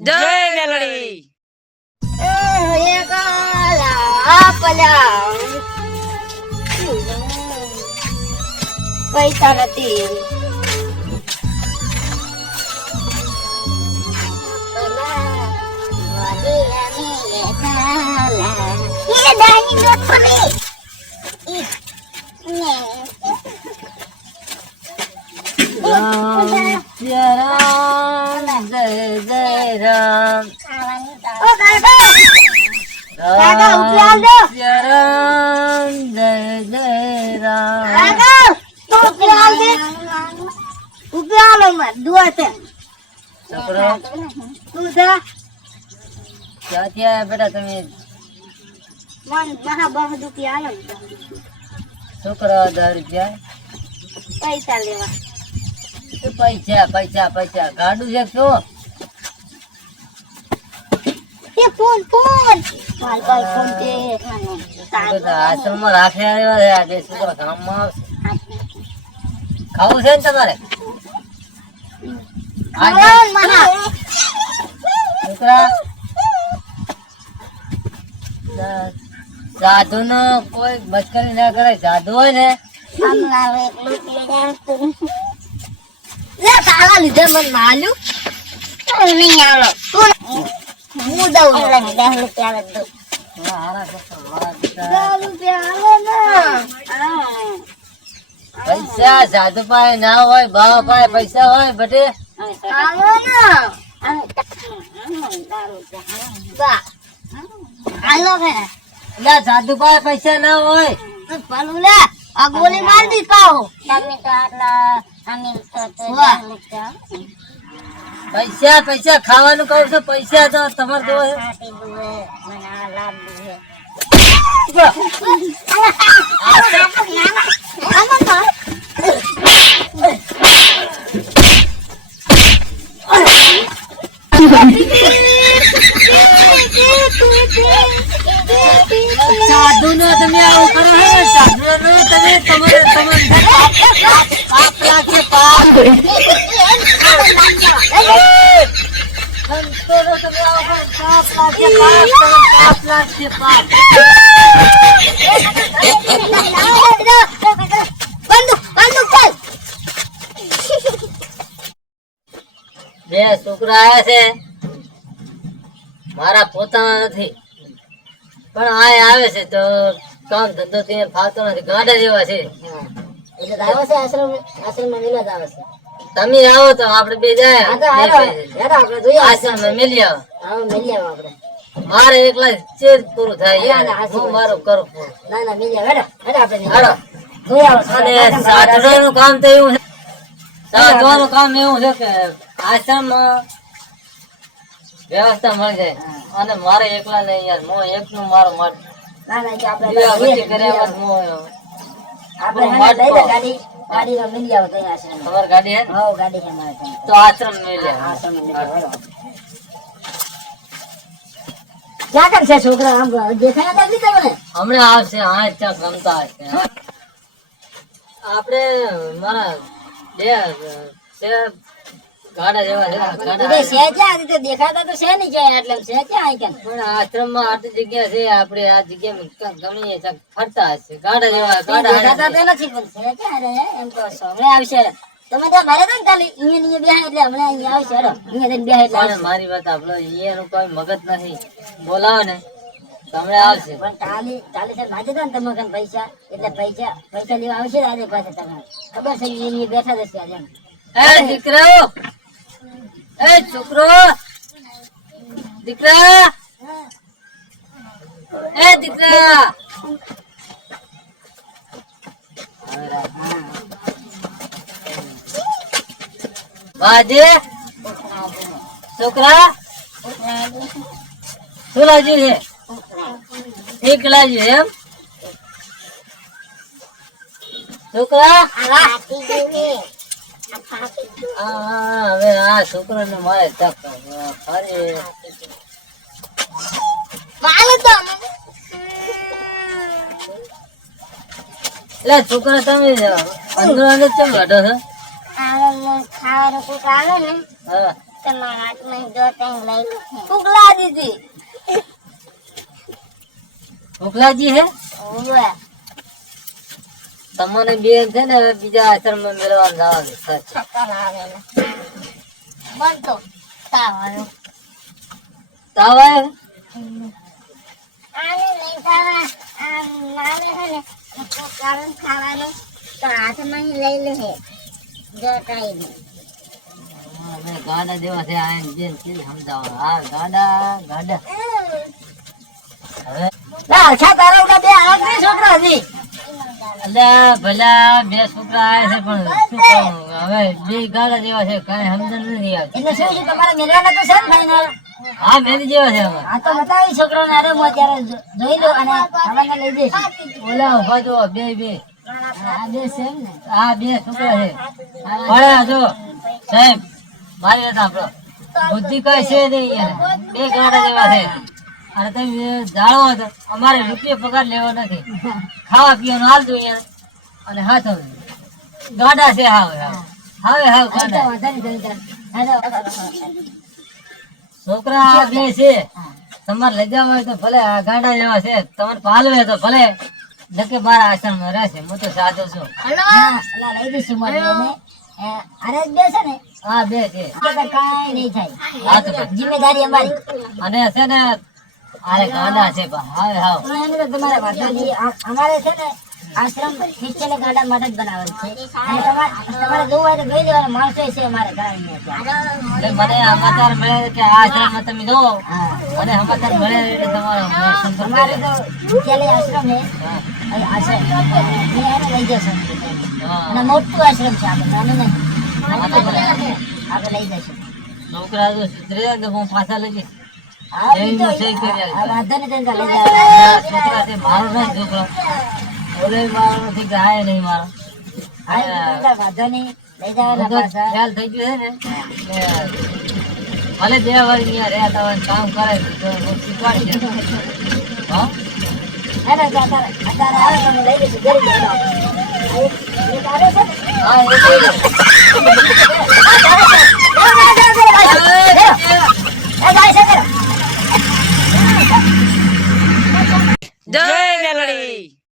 જય મેલડી. પૈસા નથી. રામ જય જય રામ. કાકા ઉઠી આવજો. રામ જય જય રામ. કાકા તું ઉઠી આવજે. ઉઠી આલો માં દુઆ છે. છોકરો તું જા. ક્યાંથી આયા બેટા તમે? મન મહા બહુ દુખી આલો ને. છોકરા 10 રૂપિયા. પૈસા લેવા. પૈસા પૈસા પૈસા ગાડું છે શું? એ ફોન ફોન માર ભાઈ ફોન તે આશ્રમમાં રાખે આવ્યા છે આજે. છોકરા ગામમાં આવશે. ખાવું છે ને તમારે? ફોન મહા છોકરા સાધુ નો કોઈ મસ્કરી ના કરે. સાધુ હોય ને હમણાં એકલું પીડાતું. લે તારા લીધે મને માલ્યું. તું નહીં આલો. તું હું દઉં 10 રૂપિયા દઉં. હારા છોકરા, 10 રૂપિયા આલો ને. પૈસા સાધુ પાસે ના હોય, ભાવ પાસે પૈસા હોય બટે. આલો ને. બા આલો કે એટલે સાધુ પાસે પૈસા ના હોય. પાલું લે આ ગોળી માર દી પાહો. તમે તો આટલા અમે તો પૈસા પૈસા ખાવાનું કહું છું. પૈસા તો તમારે તો સાધુ નો તમે આવું કરો છો. સાધુ નો તમે તમારે પાપ લાગે પાપ. સંતોનો તમે આવો કરો, પાપ લાગે પાપ. પાપ લાગે પાપ. બે છોકરા આયા છે મારા પોતાના નથી, પણ આ આવે છે તો કામ ધંધો થી ફાવતો નથી. ગાંડા જેવા છે. એટલે આવે છે આશ્રમ માં આવે છે. તમે આવો તો આપણે બે જાય આશ્રમ મિલી આવો. આપણે મારે એકલા ચેજ પૂરું થાય. હું મારું કરું પૂરું. ના મિલી આવે આપણે હાલો. અને સાધુનું કામ તો એવું છે. સાધુનું કામ એવું છે કે આશ્રમ વ્યવસ્થા મળી જાય. અને મારે એકલા નહીં યાર. હું એકનું મારું મત. દીવાબત્તી કર્યા વગર ગાડી માં મિલી આવો ત્યાં આશ્રમ. તમારી ગાડી હે? હા ગાડી છે મારે ત્યાં. તો આશ્રમ મિલી આવો. આશ્રમ મિલી આવો. ક્યાં કરશે છોકરા? આમ દેખાય નથી તમને? હમણાં આવશે. હા ત્યાં ગમતા હશે. આપણે મારા બે છે ગાડા જેવા છે. દેખાતા તો છે નહીં ક્યાંય. એટલે છે ક્યાં આઈ પણ આશ્રમમાં આટલી જગ્યા છે. આપણે આ જગ્યા ગણી ફરતા હશે. ગાડા જેવા દેખાતા તો ગાડા. નથી પણ છે ક્યાં રે? એમ તો સમય આવશે. તમે ત્યાં ભરે તો ને ખાલી અહીંયા બેહે એટલે હમણાં અહીંયા આવશે. અહીંયા બેહે એટલે પણ મારી વાત આપણો એનું કોઈ મગજ નથી. બોલાવો ને તો હમણાં આવશે. પણ કાલે સર માજે ને તમે કન પૈસા એટલે પૈસા લેવા આવશે આજે પાસે. તમે ખબર છે અહીંયા બેઠા જશે આજે. એ દીકરો, એ છોકરો, દીકરા, એ દીકરા. બાજે છોકરા શું લાગ્યું છે? ઠીક લાગ્યું એમ? છોકરા હવે આ છોકરા ને મારે તક અરે એટલે છોકરા તમે અંદર અંદર કેમ લડો છો? ખાવાનું કુક આવે ને હા તમારા હાથમાં જો ટાઈમ લઈ લો ફૂકલા દીધી ફૂકલાજી હે ઓવે તમને બે છે ને હવે બીજા આશ્રમમાં મેળવા જવાનું છે. ચક્કર આવે ને બનતો તાવાનું તાવ આવે? આને નહીં ખાવા આ મારે છે ને કારણ ખાવાનું તો હાથમાં લઈ લે હે જો ટાઈમ અમે ગાડા જેવા છે આ જેમ કે સમજાવો હા ગાડા ગાડા હવે ના અચ્છા તારા ઉડા બે આખરી છોકરા છે અલ્યા ભલા બે છોકરા આયા છે પણ શું કહું હવે બે ગાડા જેવા છે કઈ સમજણ નથી આવતી એટલે શું છે તમારા મેળવાના તો છે ને ફાઈનલ હા મેરી જેવા છે હવે આ તો બતાવી છોકરાને અરે હું અત્યારે જોઈ લો અને આપણને લઈ જઈશ ઓલા ઉભા જો બે આ બે સેમ ને આ બે છોકરા છે ભણ્યા જો સાહેબ મારી વાત સાંભળો બુદ્ધિ કઈ છે નહીં એને બે ગાડા જેવા છે અને તમે જાણો તો અમારે રૂપિયો પગાર લેવો નથી ખાવા પીવાનું હાલ જોઈએ અને હાથ હવે ગાડા છે હાવ ગાડા છોકરા આ બે છે તમારે લઈ જવા હોય તો ભલે આ ગાડા જેવા છે તમારે પાલવે તો ભલે નકે મારા આશ્રમમાં રહેશે હું તો સાધુ છું લઈ દઈશું અરે બે છે ને હા બે છે કાંઈ નહીં થાય હા તો પછી. જિમ્મેદારી અમારી અને છે ને અરે ગાડા છે હાવ હાવ એને તો તમારે વાંધો નહીં. અમારે છે ને આશ્રમ નિશ્ચય ગાડા માટે જ બનાવેલ છે અને તમારે જોવું હોય તો જોઈ લેવાના માણસો છે અમારે ઘણા એટલે મને સમાચાર મળે કે આ આશ્રમમાં તમે જો મને સમાચાર મળે એટલે તમારો સંપર્ક અમારે કરે. તો નિશ્ચય આશ્રમ છે હા. આશ્રમ એને લઈ જશે હા. અને મોટું આશ્રમ છે આપણે નાનું નહીં આપણે લઈ જશું છોકરા જો સુધરે તો હું પાછા લઈ જઈશ હા એવી તો સહી કરી આવીશ. વાંધો નહીં તેને લઈ આ જવા છોકરા છે મારો નહીં છોકરો ઓલે મારો નથી કે આય નહીં મારો હા વાંધો નહીં લઈ જવાના બધો પાછા ખ્યાલ થઈ ગયો છે ને એટલે ભલે બે વાર અહીંયા રહેતા હોય ને કામ કરે તો હું શીખવાડી દઉં. હા હેને તો અત્યારે આવે તો અમે લઈ લઈશું ઘરે જઈને. એક આવે છે ને હા એ